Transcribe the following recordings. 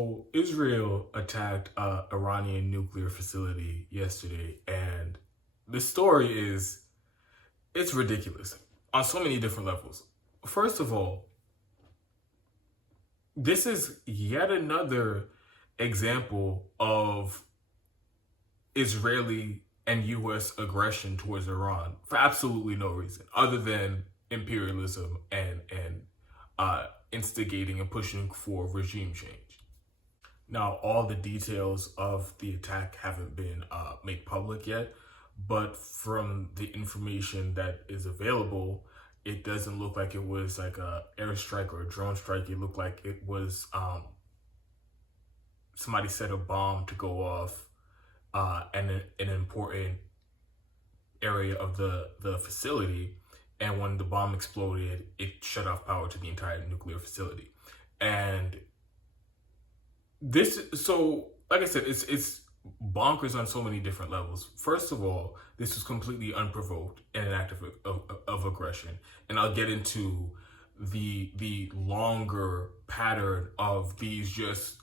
So Israel attacked a Iranian nuclear facility yesterday, and the story is it's ridiculous on so many different levels. First of all, this is yet another example of Israeli and US aggression towards Iran for absolutely no reason other than imperialism and instigating and pushing for regime change. Now, all the details of the attack haven't been made public yet, but from the information that is available, it doesn't look like it was like a airstrike or a drone strike. It looked like it was somebody set a bomb to go off in an important area of the facility, and when the bomb exploded, it shut off power to the entire nuclear facility. And like I said, it's bonkers on so many different levels. First of all, this was completely unprovoked and an act of aggression, and I'll get into the longer pattern of these just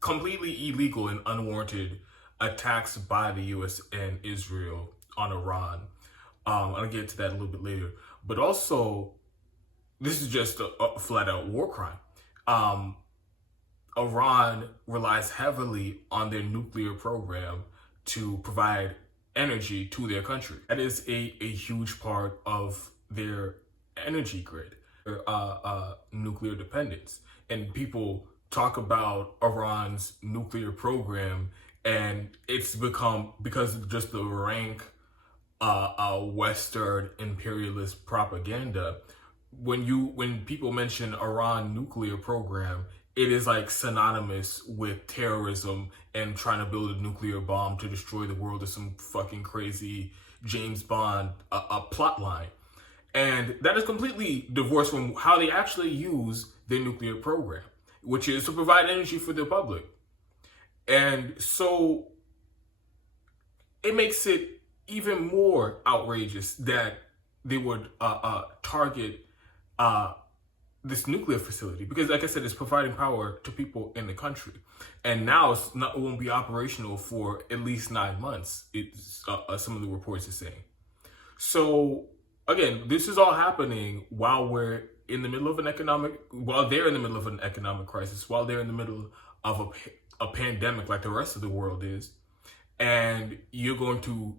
completely illegal and unwarranted attacks by the U.S. and Israel on Iran. I'll get to that a little bit later, but also this is just a flat out war crime. Iran relies heavily on their nuclear program to provide energy to their country. That is a huge part of their energy grid, their nuclear dependence. And people talk about Iran's nuclear program, and it's become, because of just the rank Western imperialist propaganda, when people mention Iran nuclear program, it is like synonymous with terrorism and trying to build a nuclear bomb to destroy the world, or some fucking crazy James Bond plot line. And that is completely divorced from how they actually use their nuclear program, which is to provide energy for the public. And so it makes it even more outrageous that they would target this nuclear facility, because, like I said, it's providing power to people in the country, and now it won't be operational for at least 9 months. It's some of the reports are saying. So again, this is all happening while they're in the middle of an economic crisis, while they're in the middle of a pandemic like the rest of the world is, and you're going to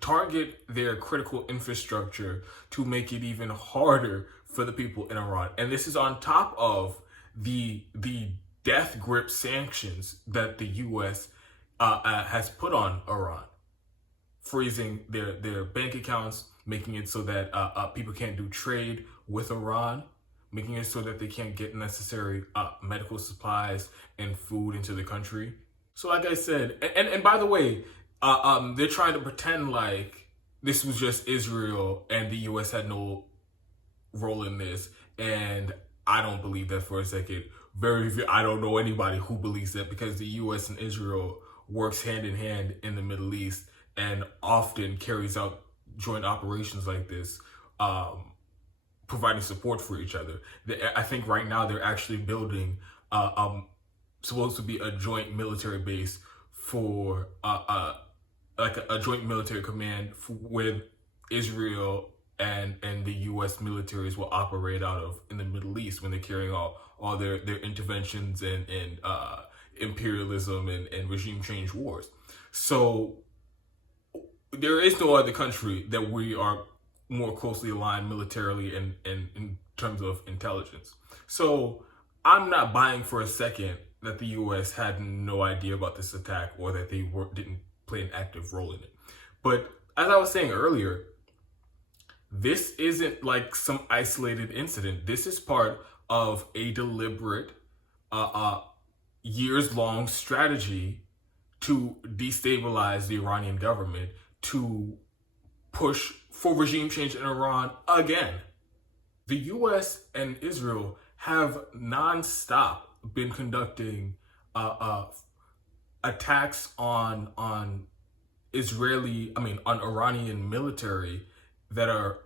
target their critical infrastructure to make it even harder for the people in Iran. And this is on top of the death grip sanctions that the U.S. Has put on Iran, freezing their bank accounts, making it so that people can't do trade with Iran, making it so that they can't get necessary medical supplies and food into the country. So like I said, and by the way, they're trying to pretend like this was just Israel and the U.S. had no role in this, and I don't believe that for a second. I don't know anybody who believes that, because the U.S. and Israel works hand in hand in the Middle East and often carries out joint operations like this, providing support for each other. I think right now they're actually building supposed to be a joint military base for like a joint military command with Israel and the U.S. militaries will operate out of in the Middle East when they're carrying all their interventions and imperialism and regime change wars. So there is no other country that we are more closely aligned militarily and in terms of intelligence. So I'm not buying for a second that the U.S. had no idea about this attack, or that they didn't play an active role in it. But as I was saying earlier, this isn't like some isolated incident. This is part of a deliberate, years-long strategy to destabilize the Iranian government, to push for regime change in Iran again. The U.S. and Israel have nonstop been conducting attacks on Iranian military that are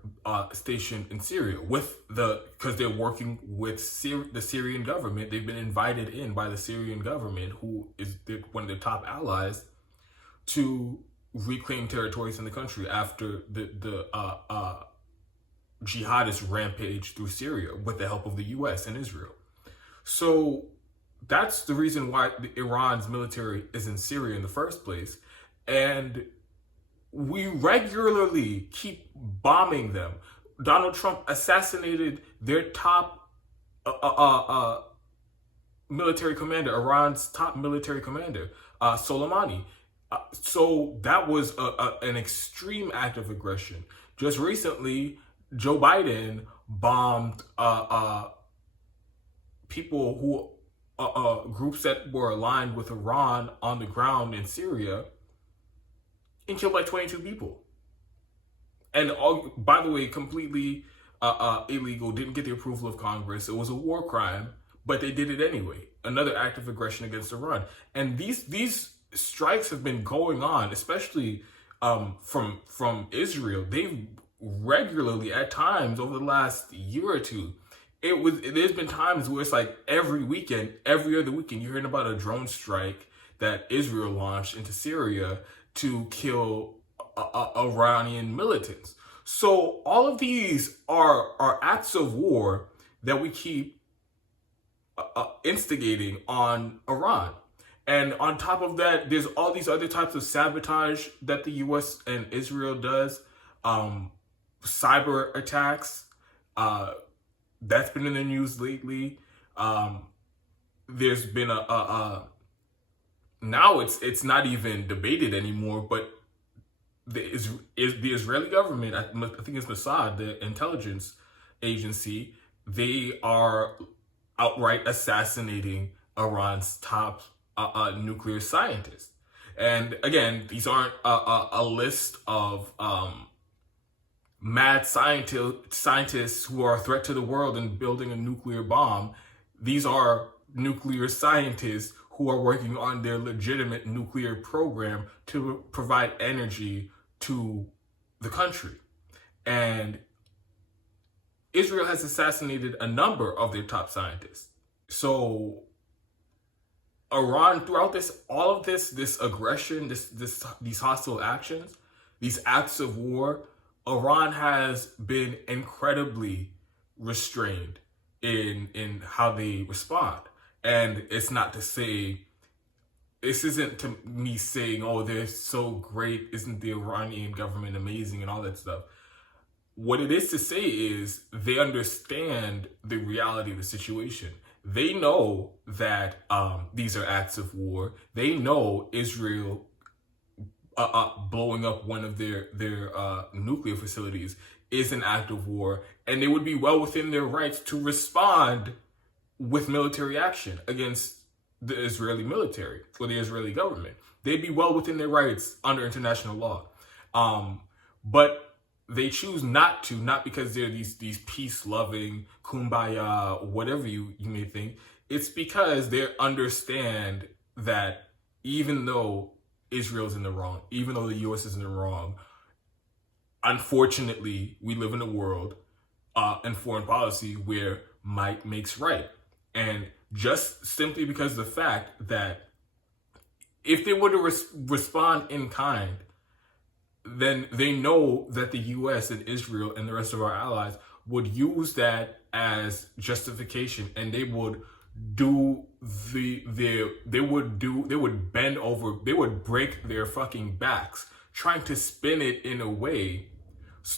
stationed in Syria because they're working with the Syrian government. They've been invited in by the Syrian government, who is one of their top allies, to reclaim territories in the country after the jihadist rampage through Syria with the help of the U.S. and Israel. So that's the reason why Iran's military is in Syria in the first place. And we regularly keep bombing them. Donald Trump assassinated their top military commander, Iran's top military commander, Soleimani. So that was an extreme act of aggression. Just recently, Joe Biden bombed people who groups that were aligned with Iran on the ground in Syria, and killed like 22 people. And all, by the way, completely illegal, didn't get the approval of Congress. It was a war crime, but they did it anyway. Another act of aggression against Iran. And these strikes have been going on, especially from Israel. They've regularly, at times over the last year or two, there's been times where it's like every other weekend, you're hearing about a drone strike that Israel launched into Syria to kill Iranian militants. So all of these are acts of war that we keep instigating on Iran. And on top of that, there's all these other types of sabotage that the U.S. and Israel does. Cyber attacks, that's been in the news lately. There's been now it's not even debated anymore, but the Israeli government, I think it's Mossad, the intelligence agency, they are outright assassinating Iran's top nuclear scientists. And again, these aren't a list of mad scientists who are a threat to the world and building a nuclear bomb. These are nuclear scientists who are working on their legitimate nuclear program to provide energy to the country. And Israel has assassinated a number of their top scientists. So Iran, throughout all of this aggression, these hostile actions, these acts of war, Iran has been incredibly restrained in how they respond. And it's not to say, this isn't to me saying, oh, they're so great, isn't the Iranian government amazing and all that stuff. What it is to say is they understand the reality of the situation. They know that these are acts of war. They know Israel blowing up one of their nuclear facilities is an act of war, and they would be well within their rights to respond with military action against the Israeli military or the Israeli government. They'd be well within their rights under international law. But they choose not to, not because they're these peace-loving, kumbaya, whatever you may think. It's because they understand that even though Israel's in the wrong, even though the U.S. is in the wrong, unfortunately, we live in a world in foreign policy where might makes right. And just simply because of the fact that if they were to respond in kind, then they know that the U.S. and Israel and the rest of our allies would use that as justification, and they would break their fucking backs trying to spin it in a way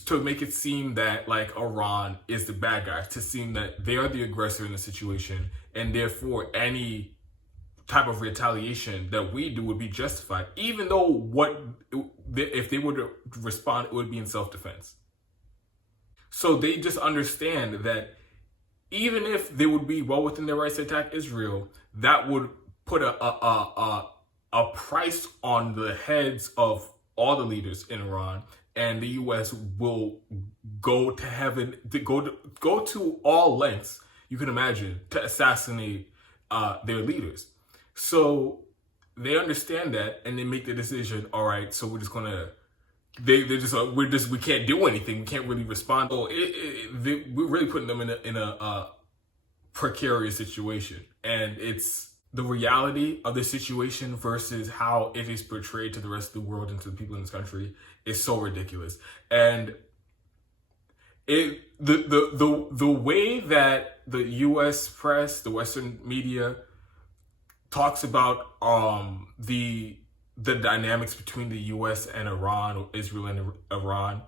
to make it seem that like Iran is the bad guy, to seem that they are the aggressor in the situation, and therefore any type of retaliation that we do would be justified, even though if they were to respond, it would be in self-defense. So they just understand that even if they would be well within their rights to attack Israel, that would put a price on the heads of all the leaders in Iran, and the U.S. will go to heaven, go to all lengths you can imagine to assassinate their leaders. So they understand that, and they make the decision, all right, so we're just going to they're just we can't do anything. We can't really respond. So we're really putting them in a precarious situation, and it's the reality of the situation versus how it is portrayed to the rest of the world and to the people in this country is so ridiculous. And the way that the U.S. press, the Western media, talks about the dynamics between the U.S. and Iran, or Israel and Iran,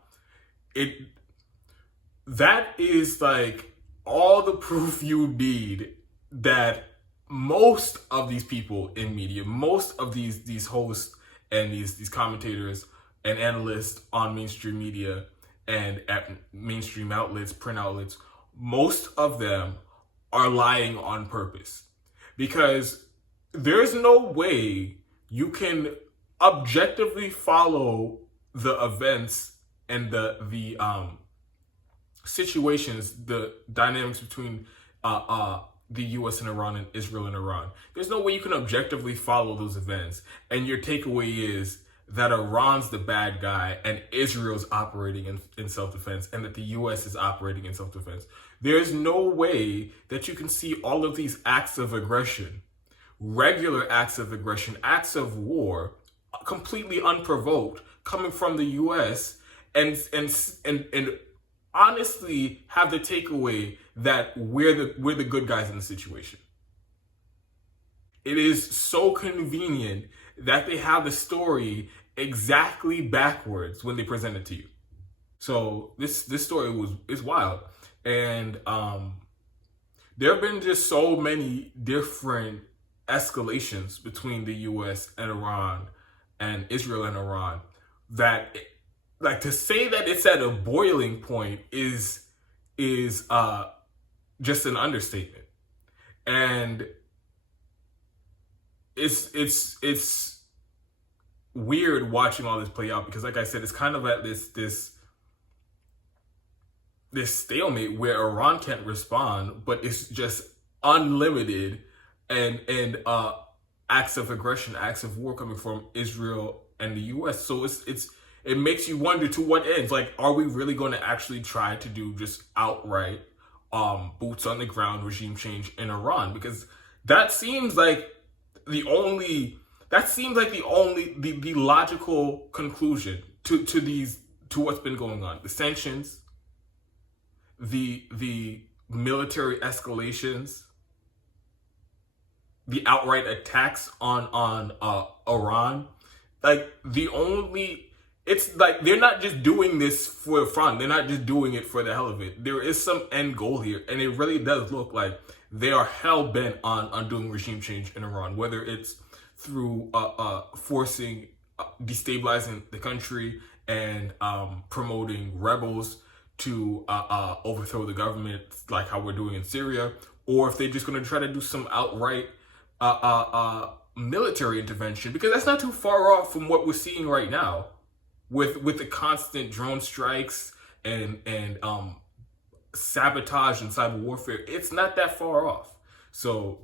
that is like all the proof you need that most of these people in media, most of these hosts and these commentators and analysts on mainstream media and at mainstream outlets, print outlets, most of them are lying on purpose. Because there's no way you can objectively follow the events and the situations, the dynamics between the U.S. and Iran and Israel and Iran. There's no way you can objectively follow those events, and your takeaway is that Iran's the bad guy and Israel's operating in self-defense, and that the U.S. is operating in self-defense. There's no way that you can see all of these acts of aggression, regular acts of aggression, acts of war, completely unprovoked, coming from the U.S. and honestly have the takeaway that we're the good guys in the situation. It is so convenient that they have the story exactly backwards when they present it to you. So this story is wild, and there have been just so many different escalations between the U.S. and Iran and Israel and Iran that, like, to say that it's at a boiling point is just an understatement. And it's weird watching all this play out, because, like I said, it's kind of at this stalemate where Iran can't respond, but it's just unlimited and acts of aggression, acts of war coming from Israel and the U.S. So it makes you wonder, to what ends? Like, are we really going to actually try to do just outright boots on the ground regime change in Iran? Because that seems like the logical conclusion to what's been going on. The sanctions, the military escalations, the outright attacks on Iran. Like, it's like they're not just doing this for fun. They're not just doing it for the hell of it. There is some end goal here, and it really does look like they are hell bent on doing regime change in Iran, whether it's through forcing, destabilizing the country and promoting rebels to overthrow the government, like how we're doing in Syria, or if they're just going to try to do some outright military intervention, because that's not too far off from what we're seeing right now with the constant drone strikes and sabotage and cyber warfare. It's not that far off. So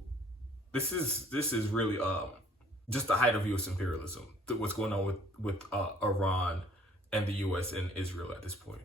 this is really just the height of U.S. imperialism, what's going on with Iran and the U.S. and Israel at this point.